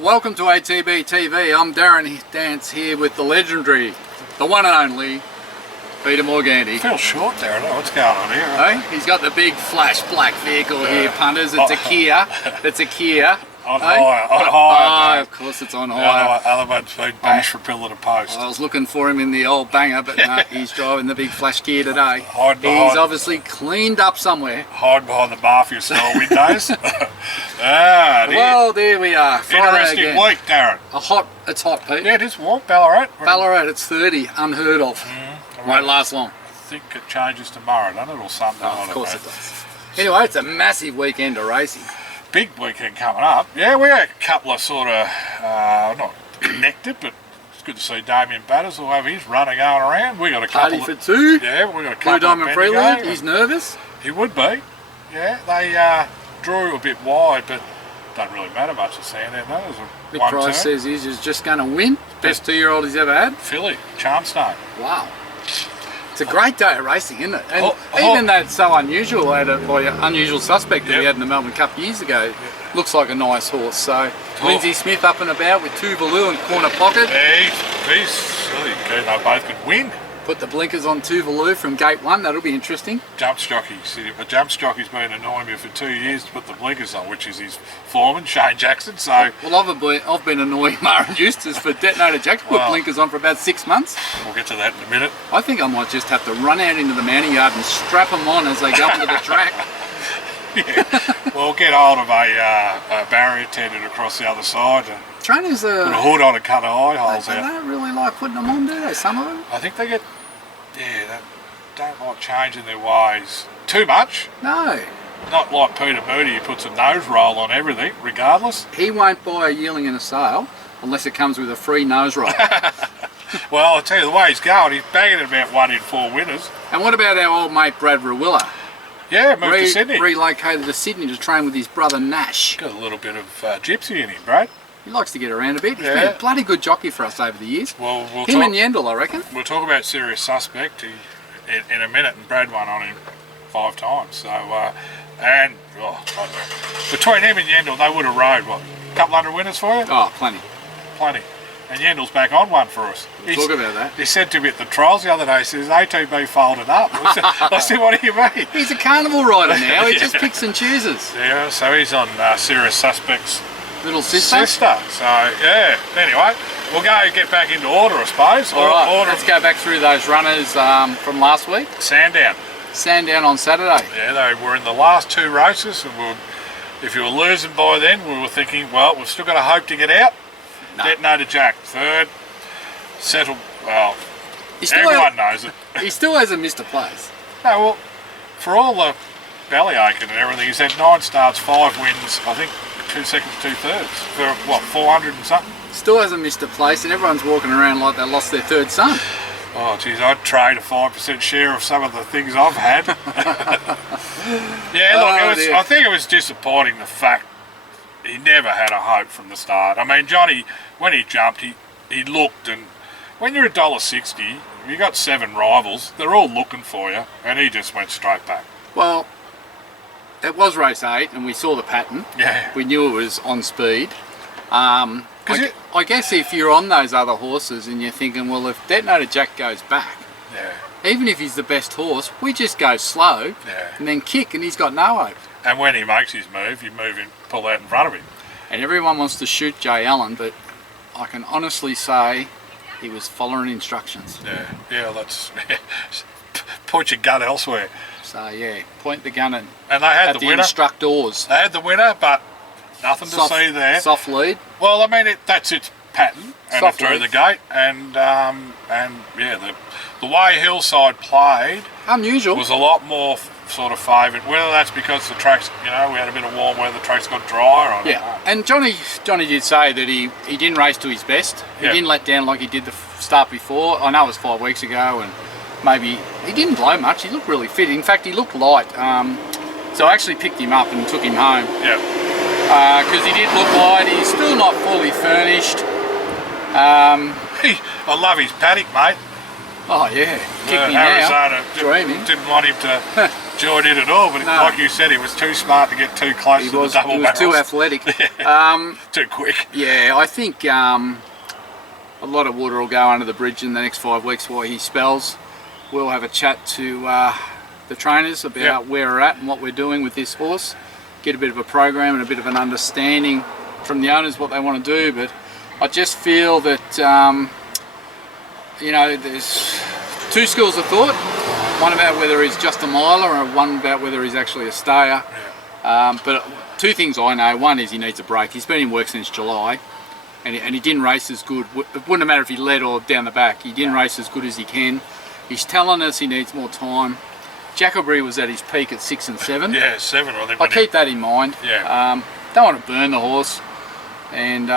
Welcome to ATB TV. I'm Darren Dance here with the legendary, the one and only Peter Morganti. Feels short, Darren. What's going on here? Hey, he's got the big flash black vehicle here, punters. It's a Kia. It's a Kia. On hire. Of course it's on hire. Other one's been bashed from pillar to post. I was looking for him in the old banger, but no, he's driving the big flash Kia today. He's obviously cleaned up somewhere. Hide behind the mafia style windows. Well, there we are. Friday interesting again. week, Darren. It's hot, Pete. Yeah, it is warm. Ballarat. It's 30, unheard of. Won't last long. I think it changes tomorrow, doesn't it, or something? Of course it does. Anyway, it's a massive weekend of racing. Big weekend coming up. Yeah, we had a couple of sort of, not connected, but it's good to see Damien Batters will have his runner going around. We got a couple Party for two. Yeah, we got a couple Blue Diamond of Prelude. He's nervous. He would be. Yeah, they drew a bit wide, but don't really matter much at Sandown. That was a Big Price says he's just going to win. Best 2-year-old he's ever had. Filly, Charmstone. Wow. It's a great day of racing, isn't it? And even though it's so unusual, by an unusual suspect that we had in the Melbourne Cup years ago, looks like a nice horse. So Lindsay Smith up and about with Tuvalu and corner pocket. He's really good. They both could win. Put the blinkers on Tuvalu from gate 1. That'll be interesting. Jump jockey's been annoying me for 2 years to put the blinkers on, which is his foreman, Shane Jackson. So I've been annoying Mara Eustace for Detonator Jack to put blinkers on for about 6 months. We'll get to that in a minute. I think I might just have to run out into the mounting yard and strap them on as they go onto the track. Yeah. Well, get hold of a barrier tendon across the other side. Trainers put a hood on and cut the eye holes out. They don't really like putting them on, do they? Some of them. I think they get, they don't like changing their ways too much. No. Not like Peter Moody, who puts a nose roll on everything, regardless. He won't buy a yearling in a sale unless it comes with a free nose roll. Well, I'll tell you the way he's going, he's bagging about 1 in 4 winners. And what about our old mate Brad Rawilla? Yeah, moved to Sydney. Relocated to Sydney to train with his brother Nash. Got a little bit of gypsy in him, Brad. He likes to get around a bit. He's been a bloody good jockey for us over the years. Well, him and Yendall, I reckon. We'll talk about Serious Suspect in a minute, and Brad won on him 5 times. So, between him and Yendall, they would have rode, what, a couple hundred winners for you? Oh, plenty. Plenty. And Yendall's back on one for us. Talk about that. He said to me at the trials the other day, he says, ATB folded up. I said, what do you mean? He's a carnival rider now. He just picks and chooses. Yeah, so he's on Serious Suspect's little sister. So, yeah. Anyway, we'll get back into order, I suppose. All right, let's go back through those runners from last week. Sandown on Saturday. Yeah, they were in the last 2 races, and if you were losing by then, we were thinking, well, we've still got a hope to get out. No. Detonator Jack, 3rd. Settled, well, everyone knows it. He still hasn't missed a place. No, well, for all the belly aching and everything, he's had 9 starts, 5 wins, I think 2 seconds, 2/3, for what, 400 and something? Still hasn't missed a place, and everyone's walking around like they lost their 3rd son. Oh, geez, I'd trade a 5% share of some of the things I've had. Yeah, look, I think it was disappointing, the fact he never had a hope from the start. I mean, Johnny, when he jumped, he looked, and when you're $1.60, you got 7 rivals, they're all looking for you, and he just went straight back. Well, it was race 8, and we saw the pattern. Yeah. We knew it was on speed. I guess if you're on those other horses and you're thinking, well, if Detonator Jack goes back, even if he's the best horse, we just go slow and then kick, and he's got no hope. And when he makes his move, you move him, pull out in front of him. And everyone wants to shoot Jay Allen, but I can honestly say he was following instructions. Yeah, that's point your gun elsewhere. So yeah, point the gun and they had at the winner. Instructors. They had the winner, but nothing to see there. Soft lead. Well, I mean, that's its pattern, and it drew the gate, and yeah, the way Hillside played, unusual, was a lot more sort of favoured. Whether that's because the tracks, we had a bit of warm weather, the tracks got drier. I don't know. And Johnny did say that he didn't race to his best. He didn't let down like he did the start before. I know it was 5 weeks ago, and maybe he didn't blow much. He looked really fit. In fact, he looked light. So I actually picked him up and took him home. Because he did look light. He's still not fully furnished. I love his paddock, mate. Oh yeah, kick me Arizona now. didn't want him to join in at all, but like you said, he was too smart to get too close to the double barrels. He was too athletic. Too quick. Yeah, I think a lot of water will go under the bridge in the next 5 weeks while he spells. We'll have a chat to the trainers about where we're at and what we're doing with this horse. Get a bit of a program and a bit of an understanding from the owners what they want to do, but I just feel that you know, there's 2 schools of thought. One about whether he's just a miler and one about whether he's actually a stayer. But 2 things I know. One is he needs a break. He's been in work since July and he didn't race as good. It wouldn't matter if he led or down the back. He didn't race as good as he can. He's telling us he needs more time. Jacklebury was at his peak at 6 and 7. Yeah, 7 I think. I keep that in mind. Yeah. Don't want to burn the horse. And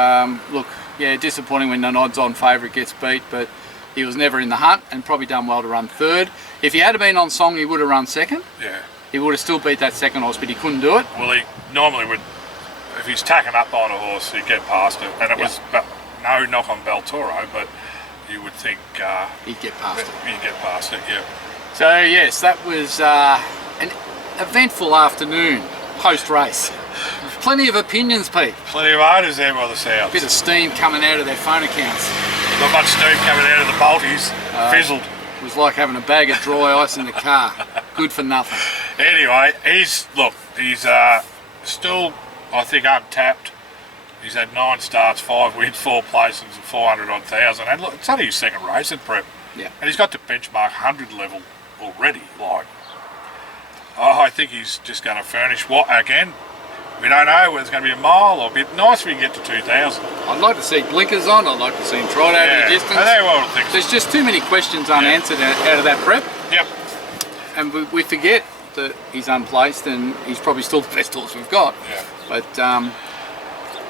look, yeah, disappointing when an odds-on favourite gets beat, but he was never in the hunt and probably done well to run 3rd. If he had been on song, he would have run 2nd. Yeah. He would have still beat that 2nd horse, but he couldn't do it. Well, he normally would, if he's tacking up on a horse, he'd get past it. And it was no knock on Beltoro, but you would think he'd get past it. He'd get past it, yeah. So yes, that was an eventful afternoon post-race. Plenty of opinions, Pete. Plenty of owners there by the sounds. Bit of steam coming out of their phone accounts. Not much steam coming out of the Balties. Fizzled. It was like having a bag of dry ice in the car. Good for nothing. Anyway, he's still, I think, untapped. He's had 9 starts, 5 wins, 4 placings, and 400 odd thousand. And look, it's only his 2nd race at prep. Yeah. And he's got to benchmark 100 level already. Like, I think he's just going to furnish what again. We don't know whether it's going to be a mile or a bit. Nice if we can get to 2,000. I'd like to see blinkers on. I'd like to see him trot out of the distance. I think There's just too many questions unanswered out of that prep. Yep. And we forget that he's unplaced and he's probably still the best horse we've got. Yeah. But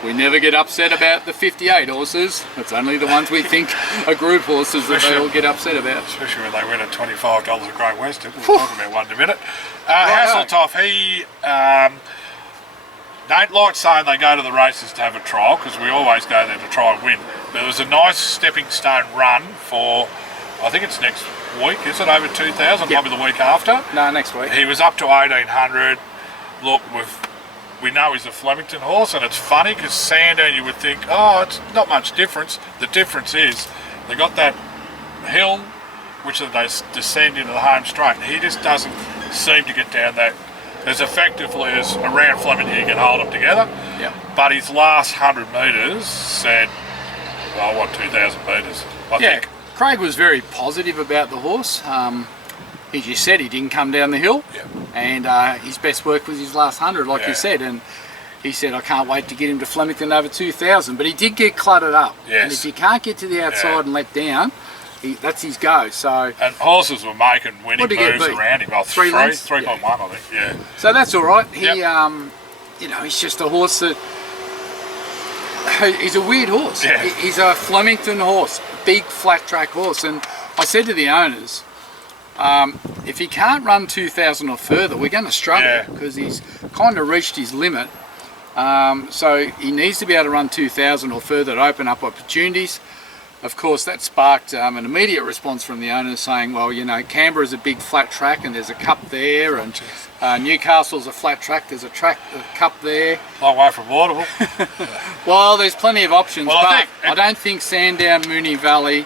we never get upset about the 58 horses. It's only the ones we think are group horses that they all get upset about. Especially when they win at $25 at Great Western. We'll talk about one in a minute. Hasseltoff, he don't like saying they go to the races to have a trial, because we always go there to try and win. But there was a nice stepping stone run for, I think it's next week, is it, over 2,000? Yep. Probably the week after. No, next week. He was up to 1,800. Look, we know he's a Flemington horse, and it's funny because Sandown, you would think, oh, it's not much difference. The difference is they got that hill, which they descend into the home straight. He just doesn't seem to get down that as effectively as around Flemington you can hold them together. Yeah. But his last 100 metres said, well, I want 2,000 metres, I think. Craig was very positive about the horse. He just said he didn't come down the hill. Yeah. And his best work was his last 100, like you said. And he said, I can't wait to get him to Flemington over 2,000. But he did get cluttered up. Yes. And if you can't get to the outside and let down, that's his go. So, and horses were making winning moves around him. Oh, 3.1, I think. Yeah. So that's all right. He, you know, he's just a horse that. He's a weird horse. Yeah. He's a Flemington horse, big flat track horse. And I said to the owners, if he can't run 2,000 or further, we're going to struggle because he's kind of reached his limit. So he needs to be able to run 2,000 or further to open up opportunities. Of course, that sparked an immediate response from the owners saying, well, you know, Canberra's a big flat track and there's a cup there, and Newcastle's a flat track, there's a cup there. Long way from Waterville. Well, there's plenty of options, well, but I don't think Sandown, Moonee Valley,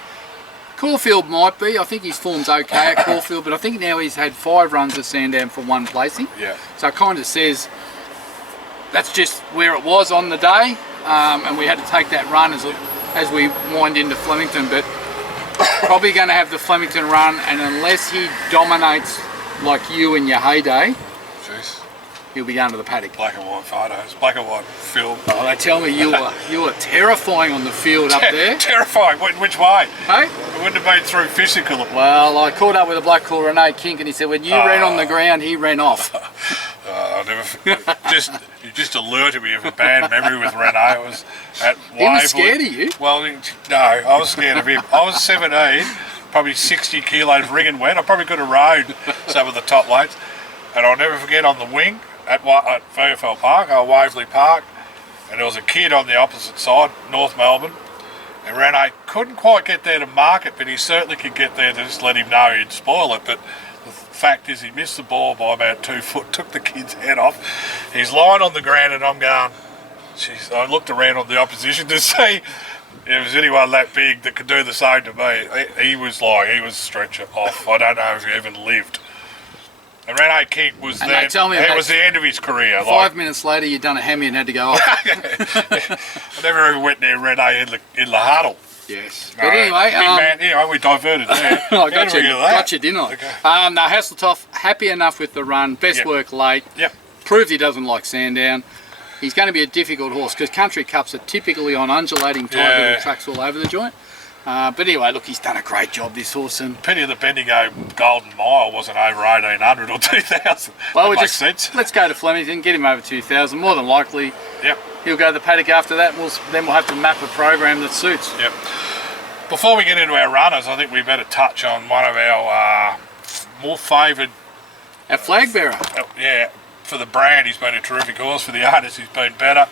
Caulfield might be. I think his form's okay at Caulfield, but I think now he's had 5 runs at Sandown for 1 placing. Yeah. So it kind of says that's just where it was on the day, and we had to take that run as we wind into Flemington, but probably going to have the Flemington run, and unless he dominates like you in your heyday, he'll be going to the paddock. Black and white photos, black and white film. Oh, they tell me you were terrifying on the field up there. Terrifying? Which way? Hey? It wouldn't have been through physical. Well, I caught up with a bloke called Renee Kink, and he said when you ran on the ground, he ran off. I'll never forget. You just alerted me of a bad memory with Renee. It was at Waverley. He was scared of you? Well, no, I was scared of him. I was 17, probably 60 kilos wringing wet. I probably could have rode some of the top weights. And I'll never forget on the wing at VFL Park, Waverley Park, and there was a kid on the opposite side, North Melbourne, and Renee couldn't quite get there to mark it, but he certainly could get there to just let him know he'd spoil it. But The fact is, he missed the ball by about 2 foot, took the kid's head off. He's lying on the ground, and I'm going, jeez. I looked around on the opposition to see if there was anyone that big that could do the same to me. He was stretcher off. I don't know if he even lived. And Rene King was And then, they tell me it about was the end of his career. 5 minutes later, you'd done a hammy and had to go off. I never even went near Rene in the huddle. Yes. No, But anyway, big man, anyway, we diverted there. I got you, didn't I? Okay. No, Hasseltoff, happy enough with the run. Best work late. Yep. Proved he doesn't like Sandown. He's going to be a difficult horse because country cups are typically on undulating tight little tracks all over the joint. But anyway, look, he's done a great job, this horse. And Pity the Bendigo Golden Mile wasn't over 1800 or 2000. well, that makes sense. let's go to Flemington, get him over 2000. More than likely, Yep. he'll go to the paddock after that. Then we'll have to map a program that suits. Yep. Before we get into our runners, I think we better touch on one of our more favoured. Our flag bearer. For the brand, he's been a terrific horse. For the owners, he's been better.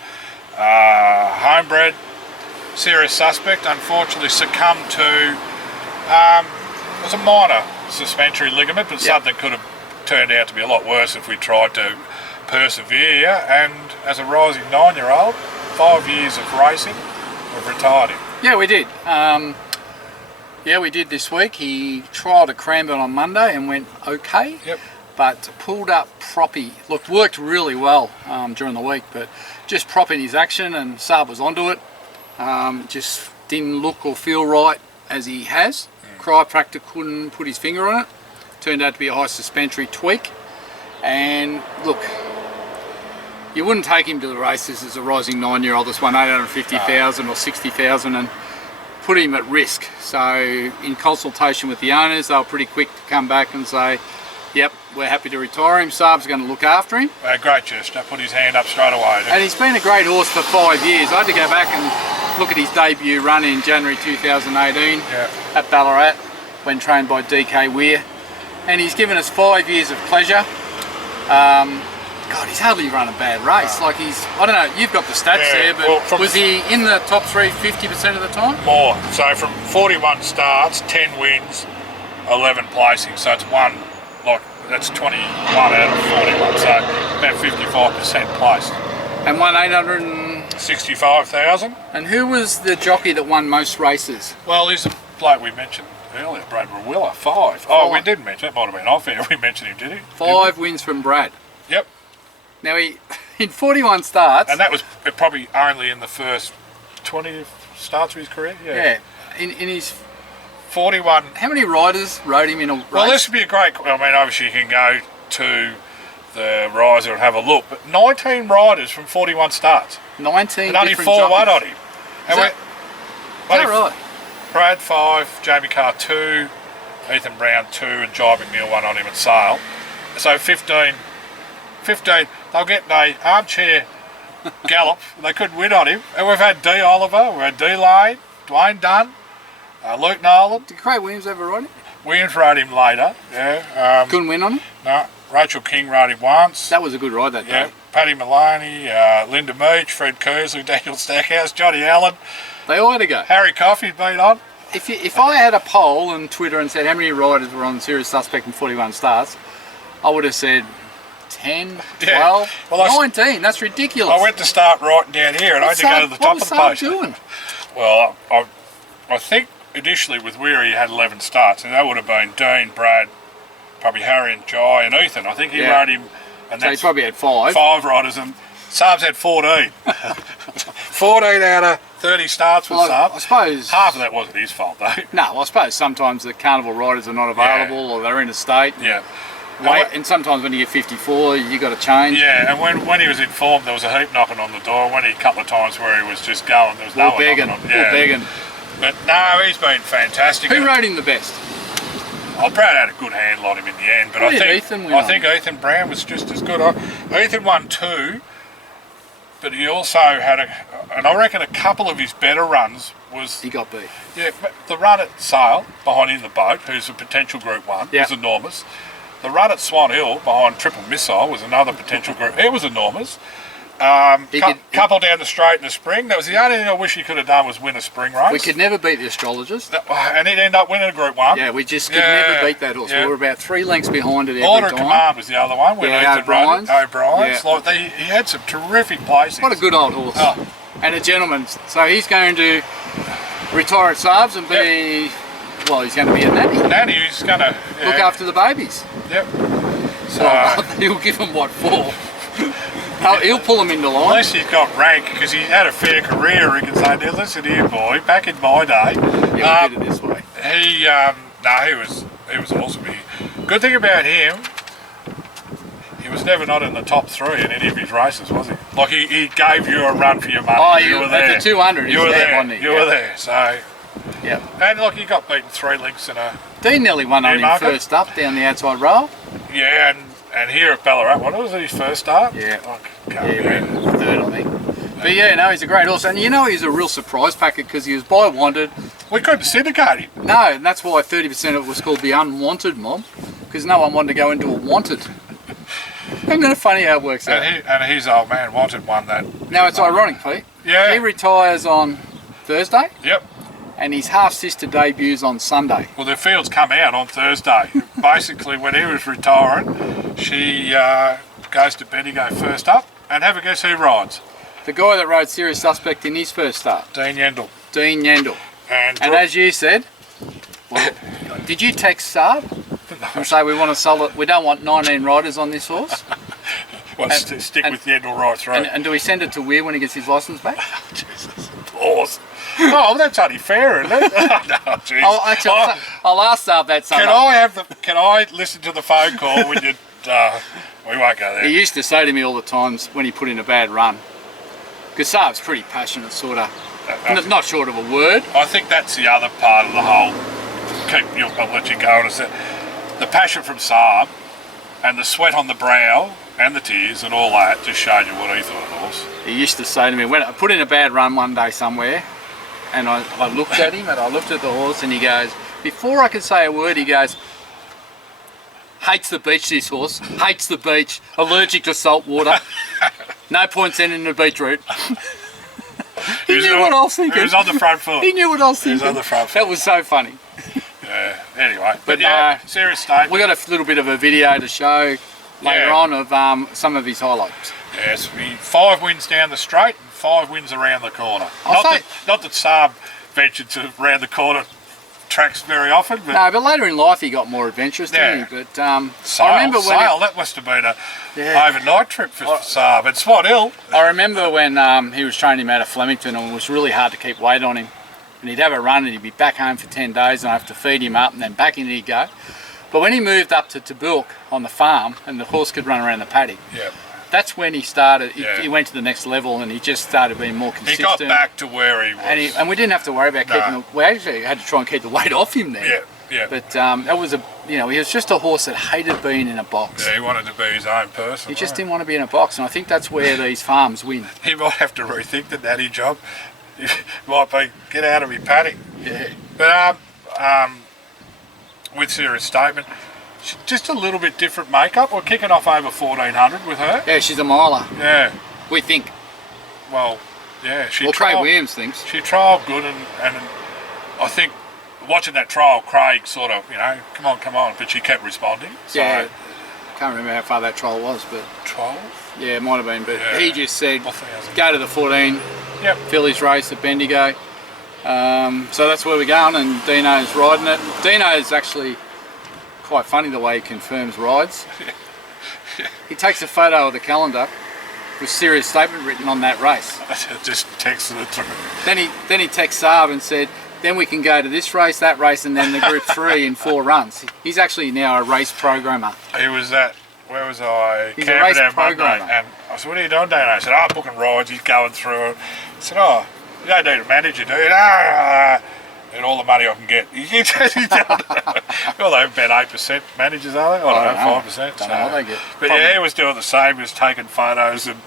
Homebred. Serious suspect, unfortunately succumbed to it was a minor suspensory ligament, but something could have turned out to be a lot worse if we tried to persevere. And as a rising 9-year-old, 5 years of racing, we've retired him. Yeah, we did. We did this week. He trialled at Cranbourne on Monday and went okay. Yep. But pulled up proppy. Look, worked really well during the week, but just propping his action, and Saab was onto it. Just didn't look or feel right as he has. Chiropractor couldn't put his finger on it. Turned out to be a high suspensory tweak. And look, you wouldn't take him to the races as a rising 9-year-old that's won 850,000 or 60,000 and put him at risk. So in consultation with the owners, they were pretty quick to come back and say, yep, we're happy to retire him. Saab's going to look after him. Great gesture, put his hand up straight away. And he's been a great horse for 5 years. I had to go back and look at his debut run in January 2018 at Ballarat when trained by DK Weir. And he's given us 5 years of pleasure. God, he's hardly run a bad race. Like I don't know, you've got the stats there, but was he in the top 3 50% of the time? More. So from 41 starts, 10 wins, 11 placings. So it's that's 21 out of 41, so about 55% placed. And won 865,000. And who was the jockey that won most races? Well, he's a bloke we mentioned earlier, Brad Rawiller, 5. Oh, we did mention, that might have been off air, we mentioned him, did he? 5 wins from Brad. Yep. Now he, in 41 starts. And that was probably only in the first 20 starts of his career? Yeah. In his 41. How many riders rode him in a race? Well, this would be a great. I mean, obviously you can go to the riser and have a look, but 19 riders from 41 starts. 19. And only 4 won on him. Is that right? Brad 5, Jamie Carr 2, Ethan Brown 2, and Jai McNeil 1 on him at Sale. So 15. They'll get an armchair gallop. They couldn't win on him. And we've had D. Oliver, we've had D. Lane, Dwayne Dunn. Luke Nolan. Did Craig Williams ever ride him? Williams rode him later, Couldn't win on him? No. Rachel King rode him once. That was a good ride that day. Paddy Maloney, Linda Meach, Fred Kersley, Daniel Stackhouse, Johnny Allen. They all had to go. Harry Coffey's been on. If I had a poll on Twitter and said how many riders were on Serious Suspect in 41 starts, I would have said 10, 12, 19. That's ridiculous. I went to start writing down here and I had to go to the top of the page. What was Saab doing? Well, I think initially with Weary he had 11 starts, and that would have been Dean, Brad, probably Harry and Jai and Ethan. I think he rode him. And so he probably had 5. 5 riders, and Saab's had 14. 14 out of 30 starts with Saab. I suppose half of that wasn't his fault though. No, I suppose sometimes the carnival riders are not available or they're interstate. Yeah. And sometimes when you get 54, you got to change. Yeah, and when he was informed, there was a heap knocking on the door. When he a couple of times where he was just going, there was no one knocking on. Begging. But no, he's been fantastic. Who rode him the best? Brad had a good handle on him in the end, but I think Ethan Brown was just as good. Ethan won 2, but he also had and I reckon a couple of his better runs was he got beat. Yeah, but the run at Sale behind In the Boat, who's a potential Group 1, was enormous. The run at Swan Hill behind Triple Missile was another potential group. It was enormous. Couple down the straight in the spring. That was the only thing I wish he could have done, was win a spring race. We could never beat the Astrologers. And he'd end up winning a Group 1. Yeah, we just could never beat that horse. We were about 3 lengths behind it every Order time. of Command was the other one. O'Brien's. O'Brien's. Yeah. Like he had some terrific places. What a good old horse. Oh. And a gentleman. So he's going to retire at Saabs and be, well, he's going to be a nanny. He's going to look after the babies. Yep. So he'll give them what for? He'll pull them into line. Unless he's got rank, because he had a fair career, he can say, now listen here, boy, back in my day. Yeah, we did it this way. He was awesome. Good thing about him, he was never not in the top 3 in any of his races, was he? Like he gave you a run for your money. Oh, you were there. At the 200, you were there, wasn't he? You were there, so. Yeah. And look, he got beaten 3 lengths in a. Dean nearly won on him first up down the outside rail. Yeah, and here at Ballarat, what was it, his first start? Yeah. He ran 3rd, I think. But yeah, no, he's a great horse. And you know, he's a real surprise packet because he was by wanted. We couldn't syndicate him. No, and that's why 30% of it was called the unwanted mob, because no one wanted to go into a wanted. Isn't it funny how it works out? And his old man wanted one that. Now it's ironic, Pete. Yeah. He retires on Thursday. Yep. And his half-sister debuts on Sunday. Well, the fields come out on Thursday. Basically, when he was retiring, she goes to Bendigo first up, and have a guess who rides? The guy that rode Serious Suspect in his first start. Dean Yendall. Dean Yendall. And as you said, well, did you text Saab and say we want to sell it? We don't want 19 riders on this horse. Well, stick with Yendall right through. And do we send it to Weir when he gets his licence back? Jesus, of course. Oh, that's only fair, isn't it? No, geez. I'll ask Saab that Sunday. Can I listen to the phone call when you? We won't go there. He used to say to me all the times when he put in a bad run, because Saab's pretty passionate, sort of. Not short of a word. I think that's the other part of the whole. I'll let you go. Is the passion from Saab, and the sweat on the brow, and the tears, and all that just showed you what he thought of the horse. He used to say to me, when I put in a bad run one day somewhere, and I looked at him and I looked at the horse, and he goes, before I could say a word, he goes, hates the beach, this horse, hates the beach, allergic to salt water, no point sending the beetroot. He knew what I was thinking. He was on the front foot. He knew what I was thinking. He was on the front foot. That was so funny. Yeah, anyway. But yeah, serious statement. We got a little bit of a video to show later on of some of his highlights. Yes, 5 wins down the straight and 5 wins around the corner. Not that Saab ventured to round the corner tracks very often. But no, but later in life he got more adventurous, didn't he? But I remember when that must have been a overnight trip for Saab. It's Spot Hill. I remember when he was training him out of Flemington, and it was really hard to keep weight on him. And he'd have a run and he'd be back home for 10 days and I'd have to feed him up and then back in he'd go. But when he moved up to Taboulk on the farm and the horse could run around the paddock, that's when he started, he went to the next level and he just started being more consistent. He got back to where he was. And we didn't have to worry about keeping, we actually had to try and keep the weight off him then. Yeah. But that was he was just a horse that hated being in a box. Yeah, he wanted to be his own person. He just didn't want to be in a box, and I think that's where these farms win. He might have to rethink the daddy job. It might be, get out of me paddock. Yeah. But with serious statement, just a little bit different makeup. We're kicking off over 1400 with her. Yeah, she's a miler. Yeah. We think. Well, yeah. Craig Williams thinks. She trialled good, and I think watching that trial, Craig sort of, come on, but she kept responding. So, yeah. Can't remember how far that trial was, but 12? Yeah, it might have been, but he just said, go to the 14, fill his race at Bendigo. So that's where we're going, and Dino's riding it. Dino's actually quite funny the way he confirms rides. He takes a photo of the calendar with serious statement written on that race. Just texted it through. Then he texts Saab and said, then we can go to this race, that race, and then the Group 3 in 4 runs. He's actually now a race programmer. He was at, where was I? He's a race programmer. And I said, what are you doing, Dano? He said, booking rides. He's going through it. I said, you don't need a manager, do you? And all the money I can get. Well, they bet 8% managers, are they? I don't know, 5%. Don't know what they get. But yeah, he was doing the same. He was taking photos and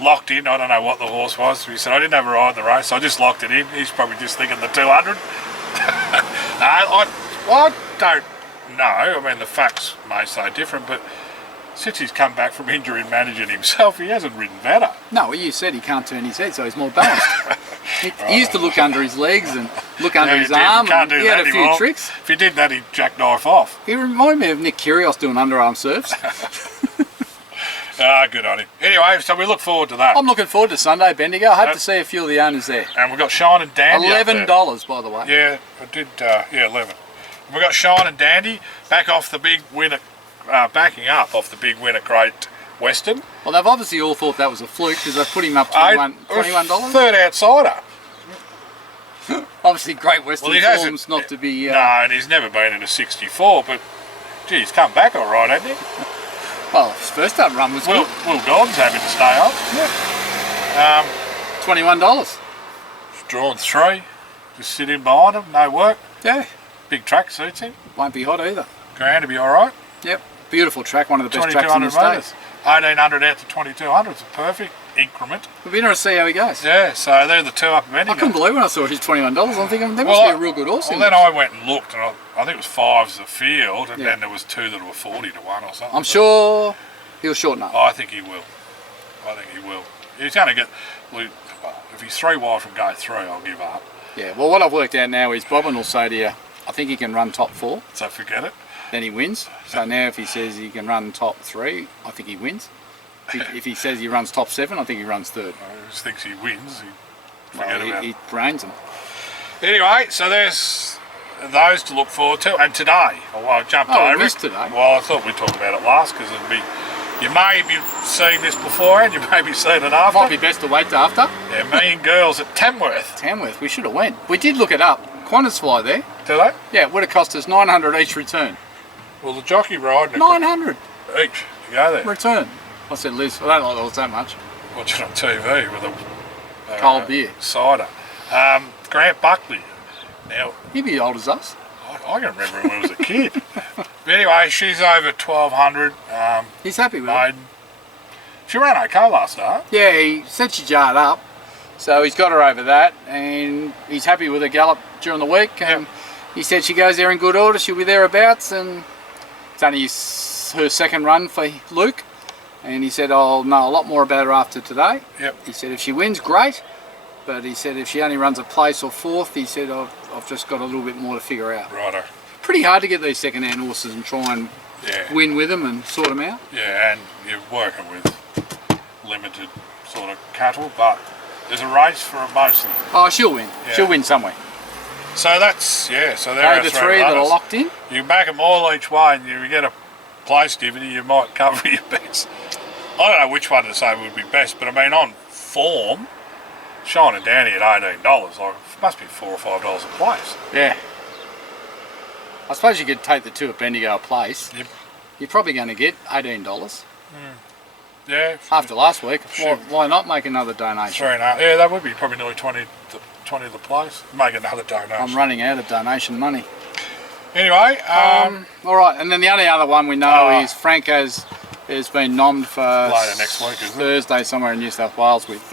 locked in. I don't know what the horse was. He said, I didn't have a ride in the race, so I just locked it in. He's probably just thinking the 200. I don't know. I mean, the facts may say different, but since he's come back from injury and managing himself, he hasn't ridden better. No, well, you said he can't turn his head, so he's more balanced. He used to look under his legs and look under his arm. He had a few tricks. If he did that, he'd jackknife off. He reminded me of Nick Kyrgios doing underarm serves. Good on him. Anyway, so we look forward to that. I'm looking forward to Sunday, Bendigo. I hope to see a few of the owners there. And we've got Shine and Dandy. $11, by the way. Yeah, I did. 11. We've got Shine and Dandy backing up off the big win at Great Western. Well, they've obviously all thought that was a fluke because they've put him up $21. Third outsider. Obviously, Great Western form's not to be... No, and he's never been in a 64, but gee, he's come back all right, hasn't he? Well, his first up run was good. Will Dodd's having to stay up. Yeah. $21. He's drawn 3. Just sit in behind him, no work. Yeah. Big track suits him. Won't be hot either. Ground to be all right. Yep. Beautiful track, one of the best tracks in the state. 1800 out to 2200 is a perfect increment. We'll be interested to see how he goes. Yeah, so they're the two up in Bendigo. I couldn't believe when I saw his $21. I'm thinking there must be a real good horse in then I went and looked, and I think it was 5's the field, and then there was 2 that were 40 to 1 or something. I'm sure he'll shorten up. I think he will. He's going to get... Well, if he's 3 wide from go 3, I'll give up. Yeah, well, what I've worked out now is Bobbin will say to you, I think he can run top 4. So forget it. Then he wins. So now if he says he can run top 3, I think he wins. If he says he runs top 7, I think he runs 3rd. I just thinks he wins. He brains them. Anyway, so there's those to look forward to. And today, I jumped over it. Today. Well, I thought we'd talk about it last because it'd be... You may be seeing this before and you may be seeing it after. Might be best to wait till after. Yeah, Mean Girls at Tamworth. Tamworth, we should have went. We did look it up. Qantas fly there. Do they? Yeah, it would have cost us $900 each return. Well, the jockey riding it... $900 each to go there. return. I said, Liz, I don't like those that much. Watching on TV with a cold beer. Cider. Grant Buckley. Now, He'd be old as us. I can remember him when I was a kid. But anyway, she's over 1200. He's happy with it. She ran okay last start. Yeah, he said she jarred up. So he's got her over that, and he's happy with her gallop during the week. He said she goes there in good order, she'll be thereabouts, and it's only her second run for Luke. And he said, I'll know a lot more about her after today. Yep. He said if she wins, great. But he said if she only runs a place or 4th, he said I've just got a little bit more to figure out. Righto. Pretty hard to get these second-hand horses and try and win with them and sort them out. Yeah, and you're working with limited sort of cattle, but there's a race for most of them. Oh, she'll win. Yeah. She'll win somewhere. So that's, so there are the 3 that are locked in. You back them all each way and you get a place dividend, you might cover your bets. I don't know which one to say would be best, but I mean on form, Shine and Danny at $18, like it must be $4 or $5 a place. Yeah. I suppose you could take the 2 at Bendigo a place. Yep. You're probably going to get $18. Yeah. After last week, why not make another donation? Yeah, that would be probably nearly 20 to the place. Make another donation. I'm running out of donation money. Anyway, all right, and then the only other one we know is Franco's has been nommed for later next week, isn't Thursday somewhere in New South Wales with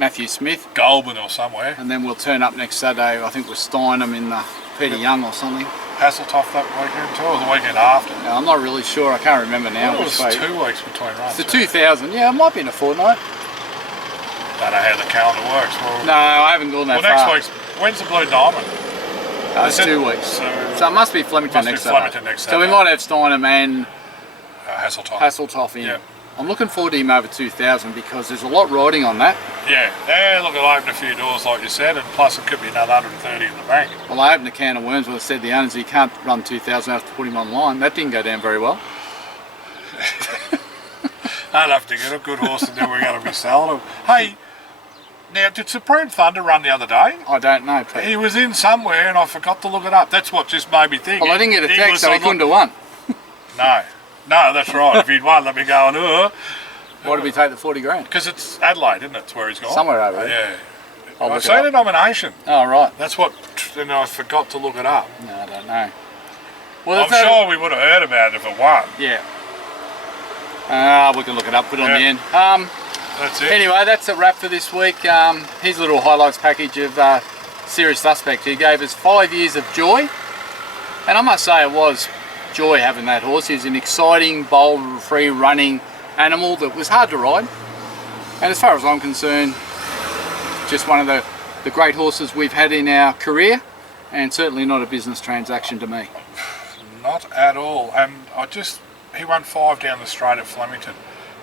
Matthew Smith. Goulburn or somewhere. And then we'll turn up next Saturday, I think with Steinem in the Peter Young or something. Hasseltoft that weekend too, or the weekend after? No, I'm not really sure, I can't remember now. It was 2 weeks between runs. It's the 2000, yeah, it might be in a fortnight. Don't know how the calendar works. No, I haven't gone that far. Well, next week's, when's the Blue Diamond? It's 2 weeks. So it must be Flemington next Saturday. So we might have Steinem and Hasseltoft in. Yep. I'm looking forward to him over 2000 because there's a lot riding on that. Yeah, look, it'll open a few doors like you said, and plus it could be another 130 in the bank. Well, I opened a can of worms when I said the owners he can't run 2000, I have to put him online. That didn't go down very well. I'd have to get a good horse and then we're going to be selling him. Hey, now did Supreme Thunder run the other day? I don't know, Pete. He was in somewhere and I forgot to look it up. That's what just made me think. Well, I didn't get a text, so he couldn't have won. No, that's right. If he'd won, let me go and why did we take the 40 grand? Because it's Adelaide, isn't it? It's where he's gone. Somewhere over there. Yeah. I seen a nomination. Oh, right. That's what, and I forgot to look it up. No, I don't know. Well, I'm sure we would have heard about it if it won. Yeah. We can look it up, put it on the end. That's it. Anyway, that's a wrap for this week. Here's a little highlights package of Serious Suspect, who gave us 5 years of joy. And I must say it was joy having that horse. He's an exciting, bold, free-running animal that was hard to ride. And as far as I'm concerned, just one of the great horses we've had in our career, and certainly not a business transaction to me. Not at all. And he won 5 down the straight at Flemington.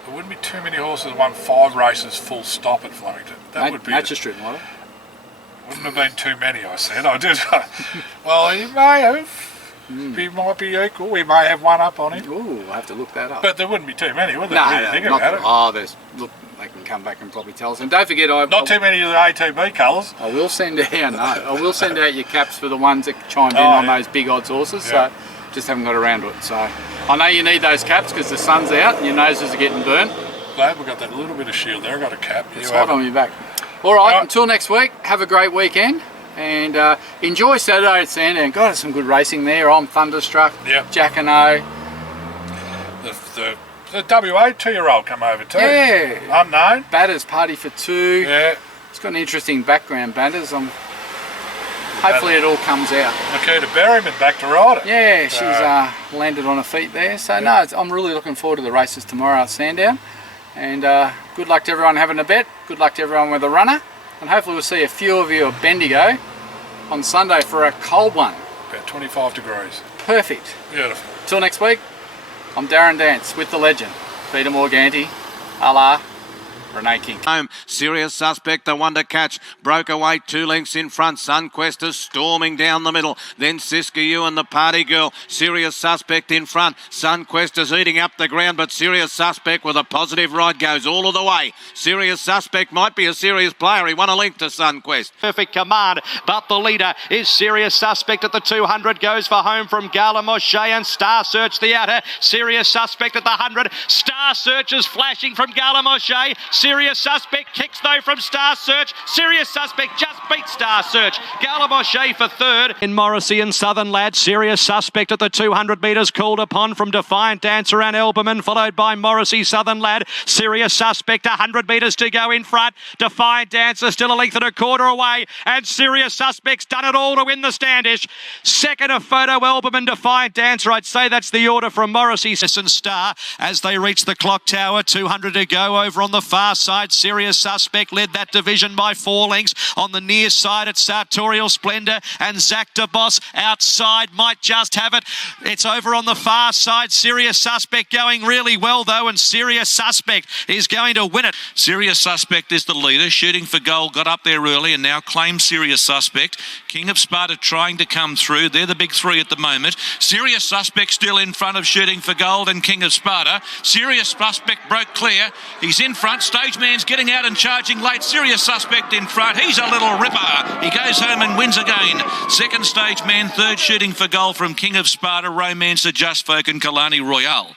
There wouldn't be too many horses that won 5 races full stop at Flemington. That would be Matcher Strip model. Wouldn't have been too many, I said. I did. Well, he may have. He might be equal. We may have one up on him. Ooh, I'll have to look that up. But there wouldn't be too many, would there? No, Think not about it. Oh, look, they can come back and probably tell us. And don't forget, not too many of the ATB colours. I will send out. No, I will send out your caps for the ones that chimed in on those big odds horses. Yeah. So just haven't got around to it. So I know you need those caps because the sun's out and your noses are getting burnt. Glad we got that little bit of shield there. I got a cap. It's hot on your back. All right. Until next week. Have a great weekend. And enjoy Saturday at Sandown. God, some good racing there. I'm thunderstruck. Yep. Jack and O. The WA 2-year-old come over too. Yeah. Unknown. Batters party for 2. Yeah. It's got an interesting background, Batters. Hopefully it all comes out. Nikita Berryman back to ride it. Yeah, she's landed on her feet there. So no, I'm really looking forward to the races tomorrow at Sandown. And good luck to everyone having a bet. Good luck to everyone with a runner. And hopefully we'll see a few of you at Bendigo on Sunday for a cold one. About 25 degrees. Perfect. Beautiful. Till next week, I'm Darren Dance with the legend, Peter Morganti, a la Renee King. Home, Serious Suspect, the one to catch, broke away 2 lengths in front. Sunquest is storming down the middle. Then Siskiyou and the Party Girl. Serious Suspect in front. Sunquest is eating up the ground, but Serious Suspect with a positive ride goes all of the way. Serious Suspect might be a serious player. He won a length to Sunquest. Perfect command, but the leader is Serious Suspect at the 200. Goes for home from Gala Moshe and Star Search the outer. Serious Suspect at the 100. Star Search is flashing from Gala Moshe. Serious Suspect kicks though from Star Search. Serious Suspect just beat Star Search. Gala Moshe for 3rd. In Morrissey and Southern Lad. Serious Suspect at the 200 metres called upon from Defiant Dancer and Elberman, followed by Morrissey, Southern Lad. Serious Suspect 100 metres to go in front. Defiant Dancer still a length and a quarter away, and Serious Suspect's done it all to win the Standish. Second a photo, Elberman, Defiant Dancer. I'd say that's the order from Morrissey and Star as they reach the clock tower. 200 to go over on the far side. Serious Suspect led that division by 4 lengths. On the near side, it's Sartorial Splendor and Zach DeBoss outside might just have it. It's over on the far side. Serious Suspect going really well though, and Serious Suspect is going to win it. Serious Suspect is the leader. Shooting for Gold got up there early and now claims Serious Suspect. King of Sparta trying to come through. They're the big 3 at the moment. Serious Suspect still in front of Shooting for Gold and King of Sparta. Serious Suspect broke clear. He's in front. Stage Man's getting out and charging late. Serious Suspect in front. He's a little ripper. He goes home and wins again. Second Stage Man, 3rd Shooting for Gold from King of Sparta, Romance, The Just Folk and Kalani Royale.